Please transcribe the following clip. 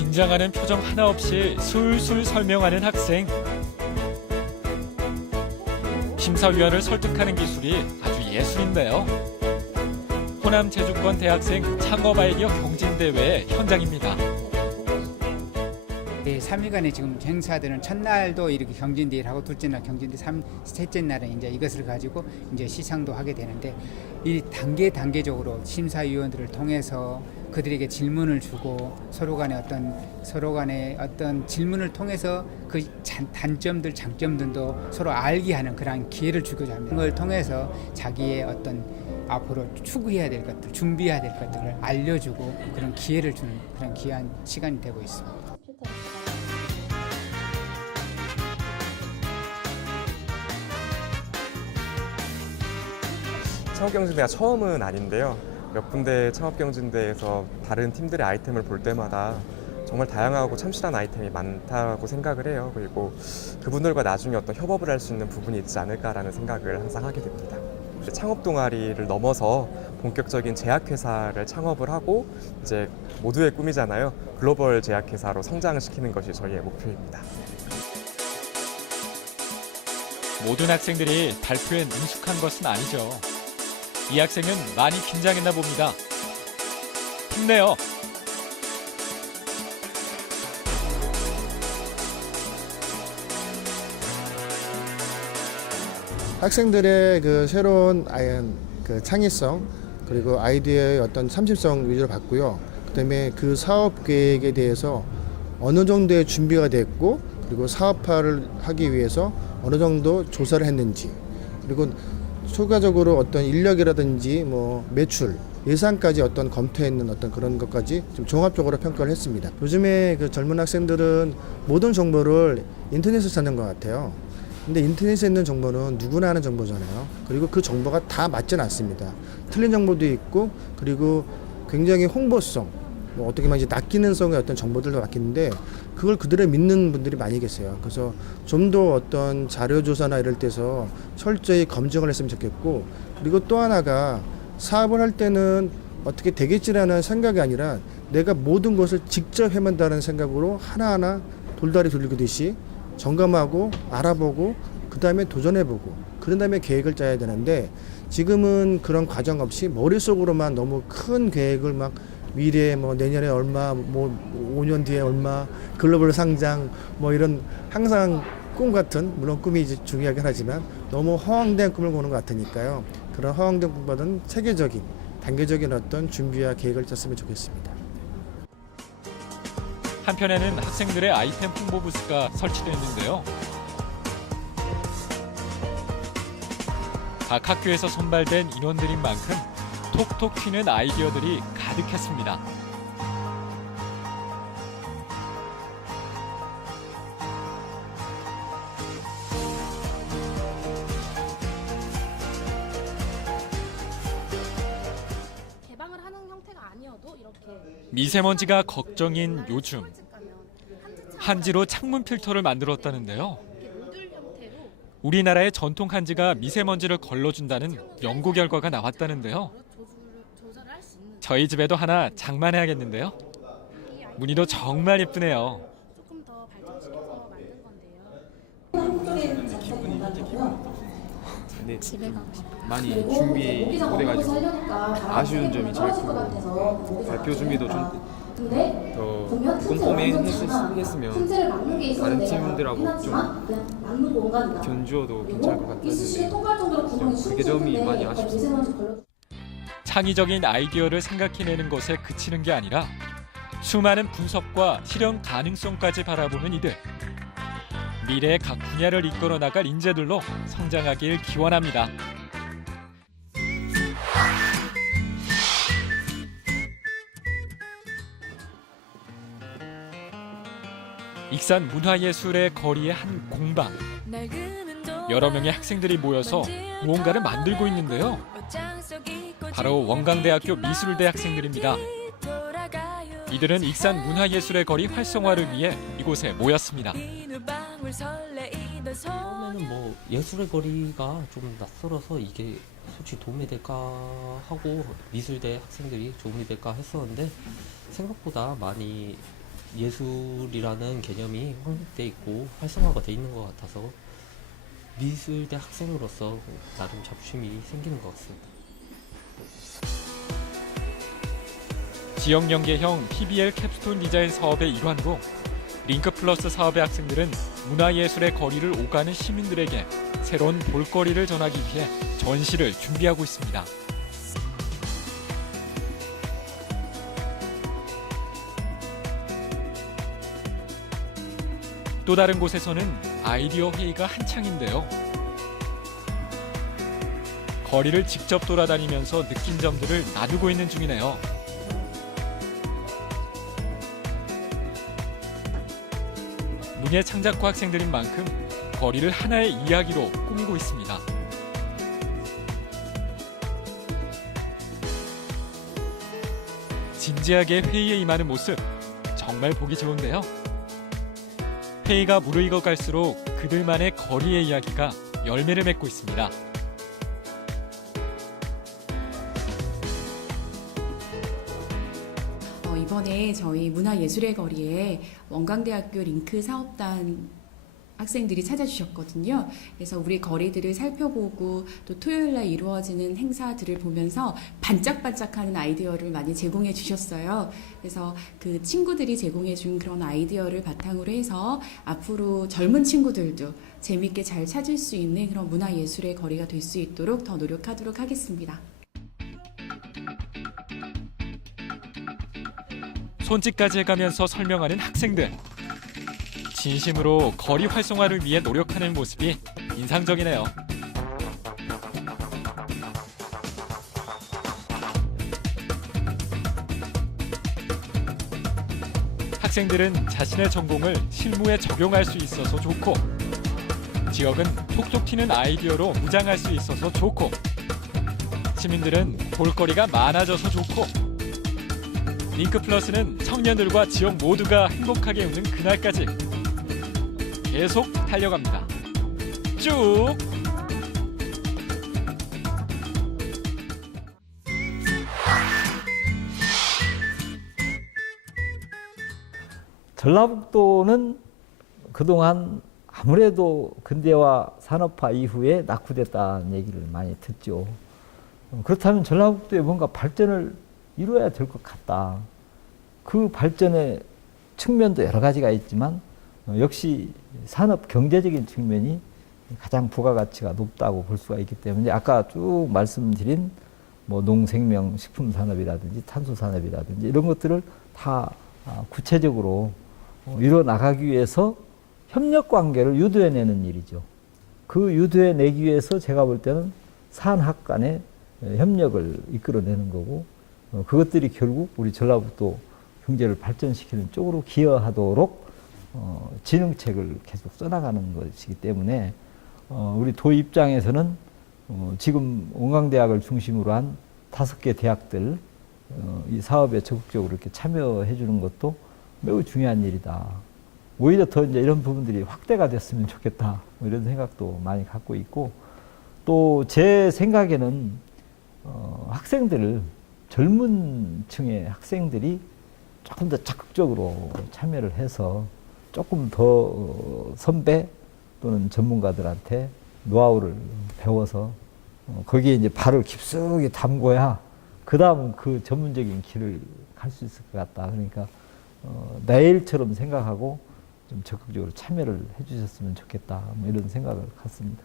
긴장하는 표정 하나 없이 술술 설명하는 학생. 심사위원을 설득하는 기술이 아주 예술인데요. 호남 제주권 대학생 창업 아이디어 경진대회 현장입니다. 3일간에 지금 행사되는 첫날도 이렇게 경진대회를 하고 둘째 날 경진대, 셋째 날은 이제 이것을 가지고 이제 시상도 하게 되는데 이 단계적으로 심사위원들을 통해서 그들에게 질문을 주고 서로 간의 어떤 질문을 통해서 그 단점들, 장점들도 서로 알게 하는 그런 기회를 주고자 합니다. 그걸 통해서 자기의 어떤 앞으로 추구해야 될 것들, 준비해야 될 것들을 알려주고 그런 기회를 주는 그런 귀한 시간이 되고 있습니다. 창업경진대회가 처음은 아닌데요. 몇 군데 창업경진대회에서 다른 팀들의 아이템을 볼 때마다 정말 다양하고 참신한 아이템이 많다고 생각을 해요. 그리고 그분들과 나중에 어떤 협업을 할 수 있는 부분이 있지 않을까라는 생각을 항상 하게 됩니다. 창업 동아리를 넘어서 본격적인 제약회사를 창업을 하고 이제 모두의 꿈이잖아요. 글로벌 제약회사로 성장을 시키는 것이 저희의 목표입니다. 모든 학생들이 발표에 능숙한 것은 아니죠. 이 학생은 많이 긴장했나 봅니다. 힘내요. 학생들의 그 새로운 그 창의성 그리고 아이디어의 어떤 참신성 위주로 봤고요. 그다음에 그 사업 계획에 대해서 어느 정도의 준비가 됐고 그리고 사업화를 하기 위해서 어느 정도 조사를 했는지 그리고 추가적으로 어떤 인력이라든지 뭐 매출 예산까지 어떤 검토했는 어떤 그런 것까지 좀 종합적으로 평가를 했습니다. 요즘에 그 젊은 학생들은 모든 정보를 인터넷에서 찾는 것 같아요. 근데 인터넷에 있는 정보는 누구나 아는 정보잖아요. 그리고 그 정보가 다 맞지는 않습니다. 틀린 정보도 있고 그리고 굉장히 홍보성, 뭐 어떻게 말하면 낚이는성의 어떤 정보들도 낚이는데 그걸 그대로 믿는 분들이 많이 계세요. 그래서 좀 더 어떤 자료조사나 이럴 때서 철저히 검증을 했으면 좋겠고 그리고 또 하나가 사업을 할 때는 어떻게 되겠지라는 생각이 아니라 내가 모든 것을 직접 해본다는 생각으로 하나하나 돌다리 돌리듯이 점검하고 알아보고 그 다음에 도전해보고 그런 다음에 계획을 짜야 되는데 지금은 그런 과정 없이 머릿속으로만 너무 큰 계획을 막 미래에 뭐 내년에 얼마 뭐 5년 뒤에 얼마 글로벌 상장 뭐 이런 항상 꿈 같은 물론 꿈이 이제 중요하긴 하지만 너무 허황된 꿈을 꾸는 것 같으니까요. 그런 허황된 꿈보다는 체계적인 단계적인 어떤 준비와 계획을 짰으면 좋겠습니다. 한편에는 학생들의 아이템 홍보 부스가 설치됐는데요. 각 학교에서 선발된 인원들인 만큼 톡톡 튀는 아이디어들이 가득했습니다. 개방을 하는 형태가 아니어도 이렇게 미세먼지가 걱정인 요즘 한지로 창문 필터를 만들었다는데요. 우리나라의 전통 한지가 미세먼지를 걸러준다는 연구 결과가 나왔다는데요. 저희 집에도 하나 장만해야겠는데요. 무늬도 정말 예쁘네요. 조금 더 발전시켜서 만든 건데요. 근데 집에 가고 싶어요. 많이 준비 못해가지고 아쉬운 점이 제일 크고 발표 준비도 좀 더 꼼꼼히 했으면 다른 팀들하고 좀 견주어도 괜찮을 것 같았는데 그게 점이 많이 아쉽습니다. 창의적인 아이디어를 생각해내는 것에 그치는 게 아니라 수많은 분석과 실현 가능성까지 바라보는 이들. 미래의 각 분야를 이끌어 나갈 인재들로 성장하길 기원합니다. 익산 문화예술의 거리의 한 공방. 여러 명의 학생들이 모여서 무언가를 만들고 있는데요. 바로 원광대학교 미술대 학생들입니다. 이들은 익산 문화예술의 거리 활성화를 위해 이곳에 모였습니다. 처음에는 뭐 예술의 거리가 좀 낯설어서 이게 솔직히 도움이 될까 하고 미술대 학생들이 도움이 될까 했었는데 생각보다 많이 예술이라는 개념이 확립돼 있고 활성화가 돼 있는 것 같아서 미술대 학생으로서 나름 자부심이 생기는 것 같습니다. 지역 연계형 PBL 캡스톤 디자인 사업의 일환으로 링크 플러스 사업의 학생들은 문화예술의 거리를 오가는 시민들에게 새로운 볼거리를 전하기 위해 전시를 준비하고 있습니다. 또 다른 곳에서는 아이디어 회의가 한창인데요. 거리를 직접 돌아다니면서 느낀 점들을 나누고 있는 중이네요. 문예창작과 학생들인 만큼 거리를 하나의 이야기로 꾸미고 있습니다. 진지하게 회의에 임하는 모습 정말 보기 좋은데요. 회의가 무르익어 갈수록 그들만의 거리의 이야기가 열매를 맺고 있습니다. 이번에 저희 문화예술의 거리에 원광대학교 링크 사업단 학생들이 찾아주셨거든요. 그래서 우리 거리들을 살펴보고 또 토요일날 이루어지는 행사들을 보면서 반짝반짝하는 아이디어를 많이 제공해 주셨어요. 그래서 그 친구들이 제공해 준 그런 아이디어를 바탕으로 해서 앞으로 젊은 친구들도 재밌게 잘 찾을 수 있는 그런 문화예술의 거리가 될 수 있도록 더 노력하도록 하겠습니다. 손짓까지 해가면서 설명하는 학생들. 진심으로 거리 활성화를 위해 노력하는 모습이 인상적이네요. 학생들은 자신의 전공을 실무에 적용할 수 있어서 좋고, 지역은 톡톡 튀는 아이디어로 무장할 수 있어서 좋고, 시민들은 볼거리가 많아져서 좋고, 링크 플러스는 청년들과 지역 모두가 행복하게 웃는 그날까지 계속 달려갑니다. 쭉! 전라북도는 그동안 아무래도 근대화 산업화 이후에 낙후됐다는 얘기를 많이 듣죠. 그렇다면 전라북도에 뭔가 발전을 이루어야 될 것 같다. 그 발전의 측면도 여러 가지가 있지만 역시 산업 경제적인 측면이 가장 부가가치가 높다고 볼 수가 있기 때문에 아까 쭉 말씀드린 뭐 농생명 식품산업이라든지 탄소산업이라든지 이런 것들을 다 구체적으로 이뤄 나가기 위해서 협력 관계를 유도해내는 일이죠. 그 유도해내기 위해서 제가 볼 때는 산학 간의 협력을 이끌어내는 거고 그것들이 결국 우리 전라북도 경제를 발전시키는 쪽으로 기여하도록 진흥책을 계속 써나가는 것이기 때문에 우리 도 입장에서는 지금 원광대학을 중심으로 한 5개 대학들 이 사업에 적극적으로 이렇게 참여해 주는 것도 매우 중요한 일이다. 오히려 더 이제 이런 부분들이 확대가 됐으면 좋겠다. 뭐 이런 생각도 많이 갖고 있고 또 제 생각에는 학생들을 젊은 층의 학생들이 조금 더 적극적으로 참여를 해서 조금 더 선배 또는 전문가들한테 노하우를 배워서 거기에 이제 발을 깊숙이 담궈야 그 다음은 그 전문적인 길을 갈 수 있을 것 같다. 그러니까 내일처럼 생각하고 좀 적극적으로 참여를 해주셨으면 좋겠다. 뭐 이런 생각을 갖습니다.